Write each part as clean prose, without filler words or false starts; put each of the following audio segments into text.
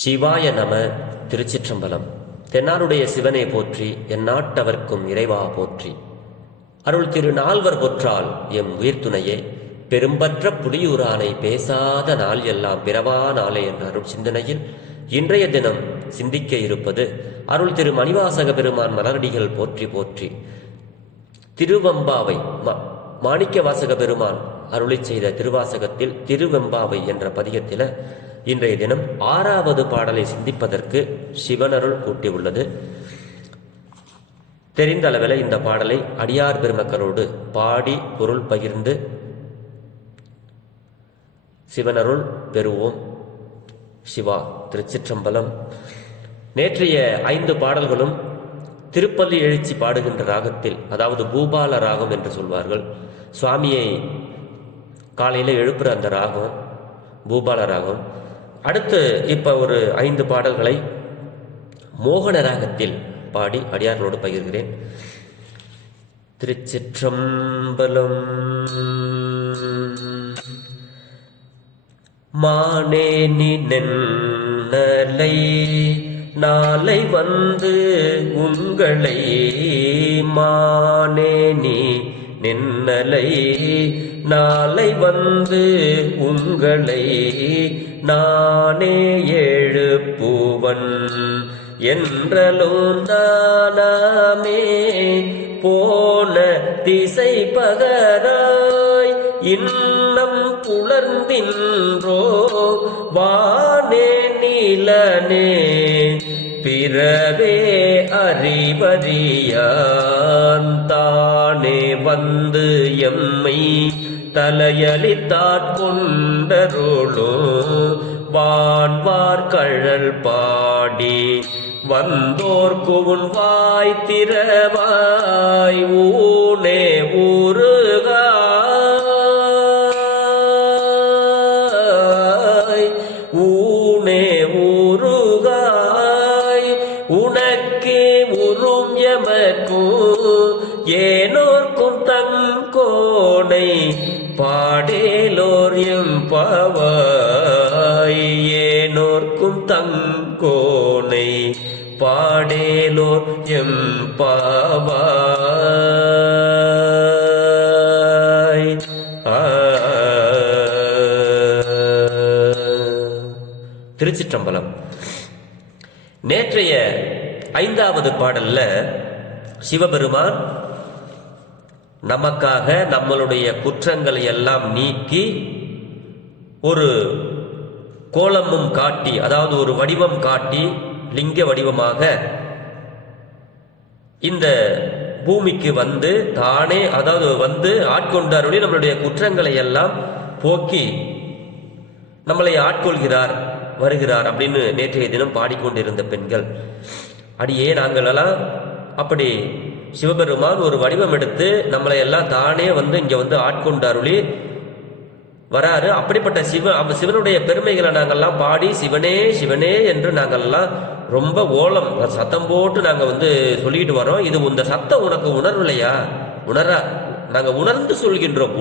சிவாய நம. திருச்சிற்றம்பலம். தென்னாருடைய சிவனே போற்றி, எந்நாட்டவர்க்கும் இறைவா போற்றி. அருள் திரு நால்வர் பொற்றால் எம் உயிர்த்துணையே, பெரும்பற்ற புலியூரானை பேசாத நாள் எல்லாம் பிறவா நாளே என்ற அருள் சிந்தனையில் இன்றைய தினம் சிந்திக்க இருப்பது அருள் திரு மணிவாசக பெருமான் மலரடிகள் போற்றி போற்றி. திருவெம்பாவை மாணிக்க வாசக பெருமான் அருளை செய்த திருவாசகத்தில் திருவெம்பாவை என்ற பதிகத்தில் இன்றைய தினம் 6வது பாடலை சிந்திப்பதற்கு சிவனருள் கூட்டியுள்ளது. தெரிந்த அளவில் இந்த பாடலை அடியார் பெருமக்களோடு பாடி பொருள் பகிர்ந்து சிவனருள் பெறுவோம். சிவா. திருச்சிற்றம்பலம். நேற்றைய 5 பாடல்களும் திருப்பள்ளி எழுச்சி பாடுகின்ற ராகத்தில், அதாவது பூபால ராகம் என்று சொல்வார்கள். சுவாமியை காலையில் எழுப்புற அந்த ராகம் பூபால ராகம். அடுத்து இப்போ ஒரு 5 பாடல்களை மோகன ராகத்தில் பாடி அடியார்களோடு பகிர்கிறேன். திருச்சிற்றம்பலம். மானேனி நென்னலை நாளை வந்து உங்களை, மானேனி நென்னலை நாளை வந்து உங்களை, நானே எழுப்புவன் என்றலும் நானாமே போன திசை பகராய் இன்னம் புலர்ந்தின்றோ வானே நீலனே பிறவே அறிவறியான் தானே வந்து எம்மை தலையளித்தாட்கொண்டருளோ வான்வார் கழல் பாடி வந்தோர்க்கு உன் வாய் திறவாய் ஊனே ஊருகாய் ஊனே ஊருகாய் உனக்கே உறும் எமக்கும் ஏனோர்க்கும் தங்கோனை பாடேலோர் எம்பாவாய், ஏனோர்க்கும் தங்கோனை பாடேலோர் எம்பாவாய். திருச்சிற்றம்பலம். நேற்றைய 5வது பாடல்ல சிவபெருமான் நமக்காக நம்மளுடைய குற்றங்களை எல்லாம் நீக்கி ஒரு கோலமும் காட்டி, அதாவது ஒரு வடிவம் காட்டி லிங்க வடிவமாக இந்த பூமிக்கு வந்து தானே, அதாவது வந்து ஆட்கொண்டாருடைய நம்மளுடைய குற்றங்களை எல்லாம் போக்கி நம்மளை ஆட்கொள்கிறார், வருகிறார் அப்படின்னு நேற்றைய தினம் பாடிக்கொண்டிருந்த பெண்கள், அடியே நாங்களெல்லாம் அப்படி சிவபெருமான் ஒரு வடிவம் எடுத்து நம்மளை எல்லாம் தானே வந்து இங்கே வந்து ஆட்கொண்டாருளி வராரு. அப்படிப்பட்ட சிவனுடைய பெருமைகளை நாங்கள்லாம் பாடி சிவனே சிவனே என்று நாங்கள்லாம் ரொம்ப ஓலம் சத்தம் போட்டு நாங்கள் வந்து சொல்லிட்டு வரோம். இது இந்த சத்தம் உனக்கு உணர்வில்லையா? நாங்கள் உணர்ந்து சொல்கின்றோம்.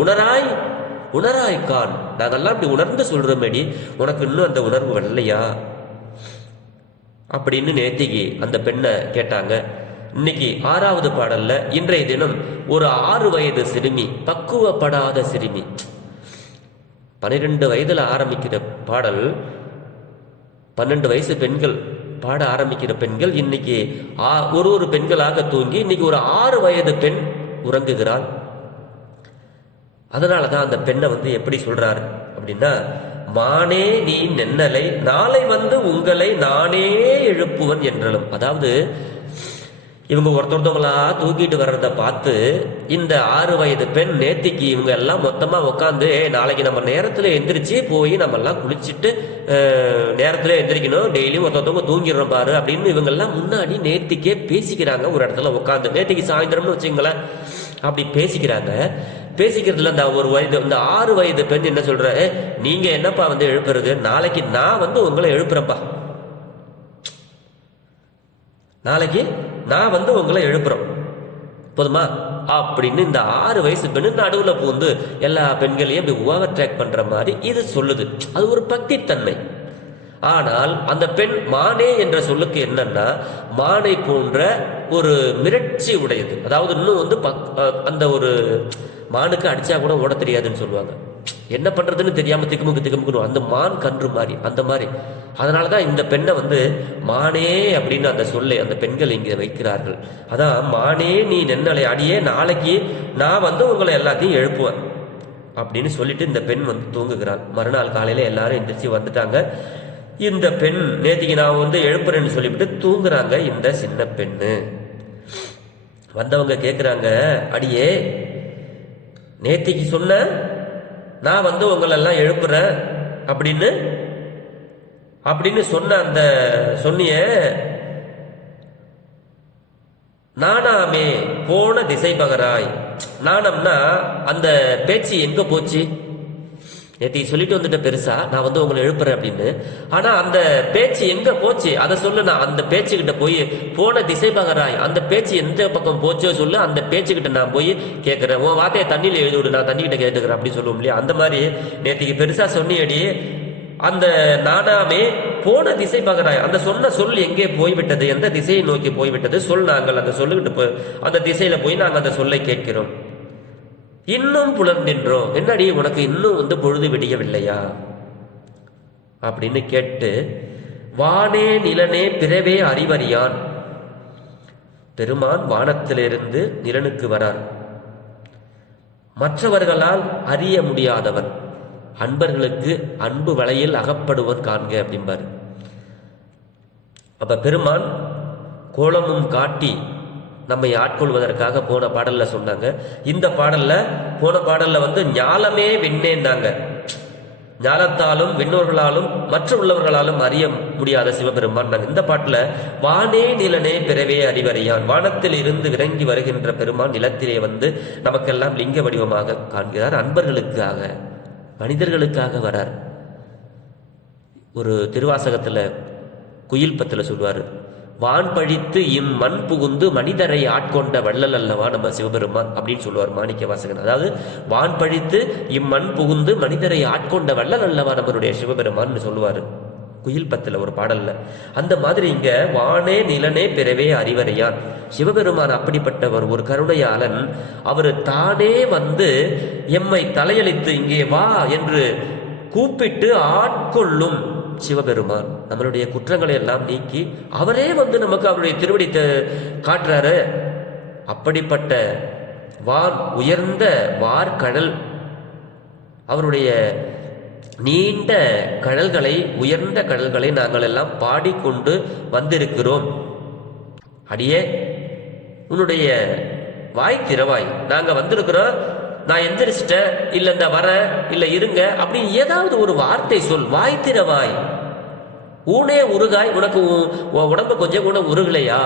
உணராய் கான். நாங்கள்லாம் இப்படி உணர்ந்து சொல்றோமேடி, உனக்கு இன்னும் அந்த உணர்வு வரலையா அப்படின்னு நேத்திக்கு அந்த பெண்ணை கேட்டாங்க. இன்னைக்கு 6வது பாடல்ல இன்றைய தினம் ஒரு 6 வயது சிறுமி, பக்குவப்படாத சிறுமி, 12 வயதுல ஆரம்பிக்கிற பாடல், 12 வயசு பெண்கள் பாட ஆரம்பிக்கிற பெண்கள் இன்னைக்கு ஒரு பெண்களாக தூங்கி இன்னைக்கு ஒரு 6 வயது பெண் உறங்குகிறாள். அதனாலதான் அந்த பெண்ணை வந்து எப்படி சொல்றாரு அப்படின்னா, மானே நீ நென்னலை நாளை வந்து உங்களை நானே எழுப்புவன் என்றலும். அதாவது இவங்க ஒருத்தவங்களா தூக்கிட்டு வர்றதை பார்த்து இந்த 6 வயது பெண் நேத்திக்கு இவங்க எல்லாம் மொத்தமா உட்காந்து, நாளைக்கு நம்ம நேரத்துல எந்திரிச்சு போய் நம்ம எல்லாம் குளிச்சுட்டு நேரத்துல எந்திரிக்கணும், டெய்லியும் ஒருத்தவங்க தூங்கிடுறோம் பாரு அப்படின்னு இவங்க எல்லாம் முன்னாடி நேத்திக்கே பேசிக்கிறாங்க. ஒரு இடத்துல உட்காந்து நேத்திக்கு சாயந்தரம்னு வச்சுங்களேன், அப்படி பேசிக்கிறாங்க. பேசிக்கிறதுல இந்த ஒரு வயது, இந்த 6 வயது பெண் என்ன சொல்ற, நீங்க என்னப்பா வந்து எழுப்புறது, நாளைக்கு நான் வந்து உங்களை எழுப்புறேன்ப்பா, நாளைக்கு நான் வந்து உங்களை எழுப்புறோம் போதுமா அப்படின்னு இந்த 6 வயசு பெண்ணு நடுவில் பூந்து எல்லா பெண்களையும் இப்படி ஓவர் ட்ராக் பண்ற மாதிரி இது சொல்லுது. அது ஒரு பக்தி தன்மை. ஆனால் அந்த பெண் மானே என்ற சொல்லுக்கு என்னன்னா, மானை போன்ற ஒரு மிரட்சி உடையது. அதாவது இன்னும் வந்து அந்த ஒரு மானுக்கு அடிச்சா கூட ஓட தெரியாதுன்னு சொல்லுவாங்க. என்ன பண்றதுன்னு தெரியாம திக்குமுக்குன்னு அந்த மான் கன்று மாதிரி, அந்த மாதிரி. அதனாலதான் இந்த பெண்ணை வந்து மானே அப்படின்னு அந்த சொல்லை அந்த பெண்கள் இங்கே வைக்கிறார்கள். அதான் மானே நீ நென்னலை அடியே, நாளைக்கு நான் வந்து உங்களை எல்லாத்தையும் எழுப்புவேன் அப்படின்னு சொல்லிட்டு இந்த பெண் வந்து தூங்குகிறாள். மறுநாள் காலையில எல்லாரும் எந்திரிச்சு வந்துட்டாங்க. இந்த பெண் நேத்திக்கு நான் வந்து எழுப்புறேன்னு சொல்லிவிட்டு தூங்குறாங்க. இந்த சின்ன பெண்ணு வந்தவங்க கேட்குறாங்க, அடியே நேத்திக்கு சொன்ன நான் வந்து உங்களெல்லாம் எழுப்புறேன் அப்படின்னு சொன்ன அந்த சொன்னிய நானாமே போன திசை பகராய். நாணம்னா அந்த பேச்சு எங்க போச்சு? நேற்று சொல்லிட்டு வந்துட்ட பெருசா நான் வந்து உங்களை எழுப்புறேன் அப்படின்னு. ஆனா அந்த பேச்சு எங்க போச்சு அதை சொல்லு. நான் அந்த பேச்சுக்கிட்ட போய் போன திசை பகராய், அந்த பேச்சு எந்த பக்கம் போச்சோ சொல்லு. அந்த பேச்சுக்கிட்ட நான் போய் கேட்கிறேன். உன் வார்த்தையை தண்ணியில் எழுதி விடு, நான் தண்ணிக்கிட்ட கேட்டுக்கிறேன் அப்படி சொல்லுவோம் இல்லையா? அந்த மாதிரி நேற்றுக்கு பெருசா சொன்னியடி, அந்த நானாமே போன திசை பகராய், அந்த சொன்ன சொல் எங்கே போய்விட்டது, எந்த திசையை நோக்கி போய்விட்டது சொல். நாங்கள் அந்த சொல்லுகிட்டு அந்த திசையில போய் நாங்கள் அந்த சொல்லை கேட்கிறோம். இன்னும் புலர்ந்தின்றோம், என்னடி உனக்கு இன்னும் வந்து பொழுது விடியவில்லையா அப்படின்னு கேட்டு, வானே நிலனே பிறவே அறிவறியான். பெருமான் வானத்திலிருந்து நிலனுக்கு வரார். மற்றவர்களால் அறிய முடியாதவன், அன்பர்களுக்கு அன்பு வலையில் அகப்படுவன் காண்க அப்படிம்பார். அப்ப பெருமான் கோலமும் காட்டி நம்மை ஆட்கொள்வதற்காக போன பாடல்ல சொன்னாங்க. இந்த பாடல்ல போன பாடல்ல வந்து ஞாலமே விண்ணேன்னாங்க. ஞாலத்தாலும் விண்ணோர்களாலும் மற்ற உள்ளவர்களாலும் அறிய முடியாத சிவபெருமான். இந்த பாட்டுல வானே நிலனே பிறவே அறிவறியான், வானத்தில் இருந்து இறங்கி வருகின்ற பெருமான் நிலத்திலே வந்து நமக்கெல்லாம் லிங்க வடிவமாக காண்கிறார். அன்பர்களுக்காக, மனிதர்களுக்காக வரார். ஒரு திருவாசகத்துல குயில் பத்துல சொல்வாரு, வான் பழித்து இம்மண் புகுந்து மனிதரை ஆட்கொண்ட வள்ளல் அல்லவா நம்ம சிவபெருமான் அப்படின்னு சொல்லுவார் மாணிக்க வாசகன். அதாவது வான் பழித்து இம்மண் புகுந்து மனிதரை ஆட்கொண்ட வள்ளல் அல்லவா நம்மளுடைய சிவபெருமான் சொல்லுவாரு குயில் பத்துல ஒரு பாடல்ல. அந்த மாதிரி இங்க வானே நிலனே பிறவே அறிவறியான். சிவபெருமான் அப்படிப்பட்டவர், ஒரு கருணையாளன். அவர் தானே வந்து எம்மை தலையளித்து இங்கே வா என்று கூப்பிட்டு ஆட்கொள்ளும் சிவபெருமான். நம்மளுடைய குற்றங்களை எல்லாம் நீக்கி அவரே வந்து நமக்கு அவருடைய திருவடி காட்டுறாரு. அப்படிப்பட்ட வான் உயர்ந்த வார்கடல், அவருடைய நீண்ட கடல்களை, உயர்ந்த கடல்களை நாங்கள் எல்லாம் பாடிக்கொண்டு வந்திருக்கிறோம். அடியே உன்னுடைய வாய் திறவாய், நாங்க வந்திருக்கிறோம், நான் எந்திரிச்சிட்டேன், இல்ல இந்த வர, இல்ல இருங்க அப்படின்னு ஏதாவது ஒரு வார்த்தை சொல். வாய் திறவாய், ஊனே உருகாய். உனக்கு உடம்பு கொஞ்சம் கூட உருகலையா?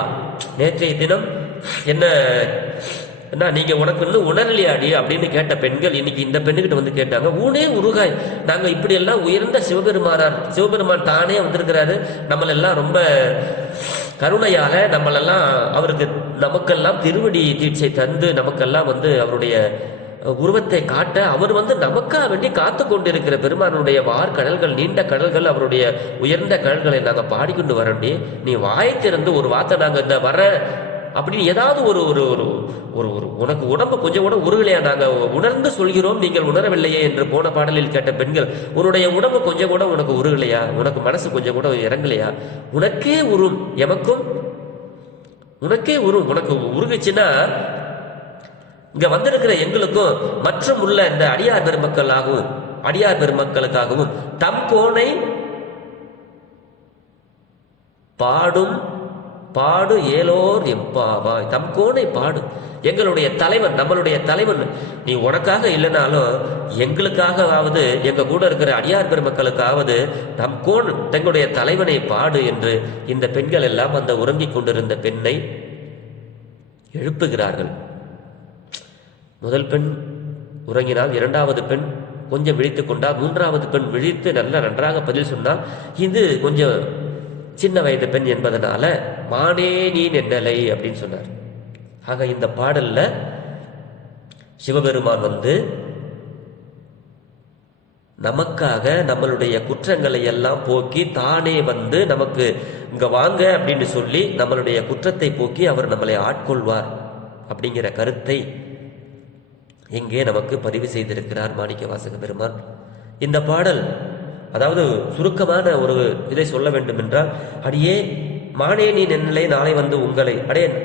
நேற்றைய தினம் என்ன நீங்க உனக்கு இன்னும் உணரலையாடி அப்படின்னு கேட்ட பெண்கள் இன்னைக்கு இந்த பெண்ணுகிட்ட வந்து கேட்டாங்க, ஊனே உருகாய், நாங்க இப்படி எல்லாம் உயர்ந்த சிவபெருமான் தானே வந்திருக்கிறாரு, நம்மளெல்லாம் ரொம்ப கருணையால நம்மளெல்லாம் அவருக்கு நமக்கெல்லாம் திருவடி தீட்சை தந்து நமக்கெல்லாம் வந்து அவருடைய உருவத்தை காட்ட அவர் வந்து நமக்காக வேண்டி காத்து கொண்டிருக்கிற பெருமானுடைய வார்கடல்கள், நீண்ட கடல்கள், அவருடைய உயர்ந்த கடல்களை நாங்கள் பாடிக்கொண்டு வரண்டி, நீ வாய் திறந்து ஒரு வார்த்தை நாங்கள் இந்த வர அப்படின்னு ஏதாவது ஒரு ஒரு ஒரு ஒரு உனக்கு உடம்பு கொஞ்சம் கூட உருகலையா, நாங்கள் உணர்ந்து சொல்கிறோம் நீங்கள் உணரவில்லையே என்று போன பாடலில் கேட்ட பெண்கள், உன்னுடைய உடம்பு கொஞ்சம் கூட உனக்கு உருகலையா, உனக்கு மனசு கொஞ்சம் கூட இறங்கலையா? உனக்கே உரும், எமக்கும் உனக்கே உரும். உனக்கு உருகுச்சுன்னா இங்க வந்திருக்கிற எங்களுக்கும் மற்றும் உள்ள இந்த அடியார் பெருமக்களுக்காகவும் தம் கோனை பாடும் பாடு ஏலோர் எம்பாவாய். தம் கோனை பாடு, எங்களுடைய தலைவன், நம்மளுடைய தலைவன். நீ உனக்காக இல்லைனாலும் எங்களுக்காகவாவது, எங்க கூட இருக்கிற அடியார் பெருமக்களுக்காவது தம் கோன் தங்களுடைய தலைவனை பாடு என்று இந்த பெண்கள் எல்லாம் அந்த உறங்கிக் கொண்டிருந்த பெண்ணை எழுப்புகிறார்கள். முதல் பெண் உறங்கினால், இரண்டாவது பெண் கொஞ்சம் விழித்து கொண்டால், மூன்றாவது பெண் விழித்து நன்றாக பதில் சொன்னால். இது கொஞ்சம் சின்ன வயது பெண் என்பதனால மானே நீ நென்னலை அப்படின்னு சொன்னார். ஆக இந்த பாடல்ல சிவபெருமான் வந்து நமக்காக நம்மளுடைய குற்றங்களை எல்லாம் போக்கி தானே வந்து நமக்கு இங்க வாங்க அப்படின்னு சொல்லி நம்மளுடைய குற்றத்தை போக்கி அவர் நம்மளை ஆட்கொள்வார் அப்படிங்கிற கருத்தை இங்கே நமக்கு பதிவு செய்திருக்கிறார் மாணிக்கவாசக பெருமான். இந்த பாடல், அதாவது சுருக்கமான ஒரு இதை சொல்ல வேண்டும் என்றால், அடியே மானே நீ நெல்லை நாளை வந்து உங்களை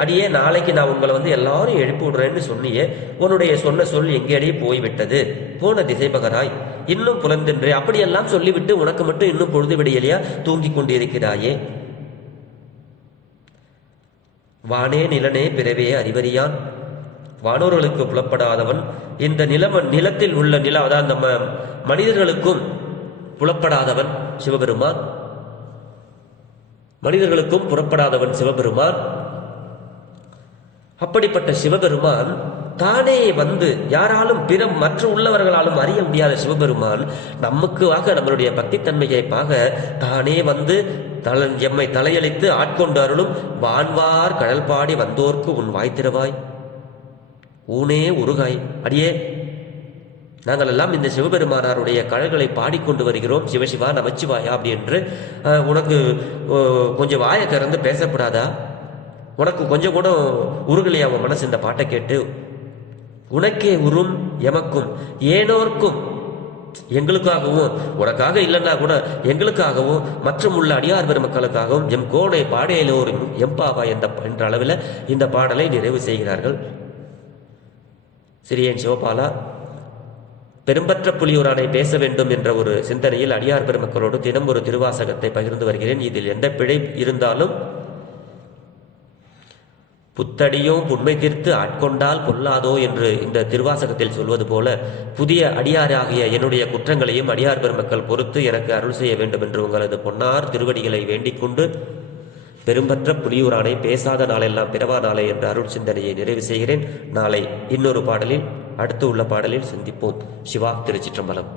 அடியே நாளைக்கு நான் உங்களை வந்து எல்லாரும் எழுப்பி விடுறேன்னு சொன்னியே, உன்னுடைய சொன்ன சொல் எங்கேயே போய்விட்டது, போன திசைபகராய் இன்னும் புலந்தென்றே, அப்படியெல்லாம் சொல்லிவிட்டு உனக்கு மட்டும் இன்னும் பொழுது விடையிலையா தூங்கிக் கொண்டிருக்கிறாயே. வானே நிலனே பிறவே அறிவறியான், வானோர்களுக்கு புலப்படாதவன், இந்த நிலத்தில் உள்ள அதாவது நம்ம மனிதர்களுக்கும் புலப்படாதவன் சிவபெருமான், மனிதர்களுக்கும் புறப்படாதவன் சிவபெருமான். அப்படிப்பட்ட சிவபெருமான் தானே வந்து யாராலும் மற்ற உள்ளவர்களாலும் அறிய முடியாத சிவபெருமான் நமக்காக நம்மளுடைய பக்தி தன்மையைப்பாக தானே வந்து எம்மை தலையளித்து ஆட்கொண்டு அருளும். வான்வார் கடல் பாடி வந்தோர்க்கு உன் வாய்த்திரவாய் ஊனே உருகாய். அடியே நாங்கள் எல்லாம் இந்த சிவபெருமானாருடைய கழல்களை பாடிக்கொண்டு வருகிறோம், சிவசிவா நமச்சிவாயா அப்படி என்று. உனக்கு கொஞ்சம் வாயை திறந்து பேசப்படாதா? உனக்கு கொஞ்சம் கூட உருகலையா உன் மனசு இந்த பாட்டை கேட்டு? உனக்கே உரும் எமக்கும் ஏனோர்க்கும், எங்களுக்காகவும் உனக்காக இல்லைன்னா கூட எங்களுக்காகவும் மற்றும் உள்ள அடியார் பெருமக்களுக்காகவும் எம் கோடை பாடையிலோரும் எம்பாவா என்ற அளவில் இந்த பாடலை நிறைவு செய்கிறார்கள். சிறியன் சிவபாலா பெரும்பற்ற புலியூரானை பேச வேண்டும் என்ற ஒரு சிந்தனையில் அடியார் பெருமக்களோடு தினம் ஒரு திருவாசகத்தை பகிர்ந்து வருகிறேன். இதில் எந்த பிழை இருந்தாலும் புத்தடியோ புண்மை தீர்த்து ஆட்கொண்டால் பொல்லாதோ என்று இந்த திருவாசகத்தில் சொல்வது போல, புதிய அடியாராகிய என்னுடைய குற்றங்களையும் அடியார் பெருமக்கள் பொறுத்து எனக்கு அருள் செய்ய வேண்டும் என்று உங்களது பொன்னார் திருவடிகளை வேண்டிக் கொண்டு, பெரும்பற்ற புலியூரானை பேசாத நாளெல்லாம் பிறவா நாளை என்ற அருள் சிந்தனையை நிறைவு செய்கிறேன். நாளை இன்னொரு பாடலில் அடுத்து உள்ள பாடலில் சந்திப்போம். சிவா. திருச்சிற்றம்பலம்.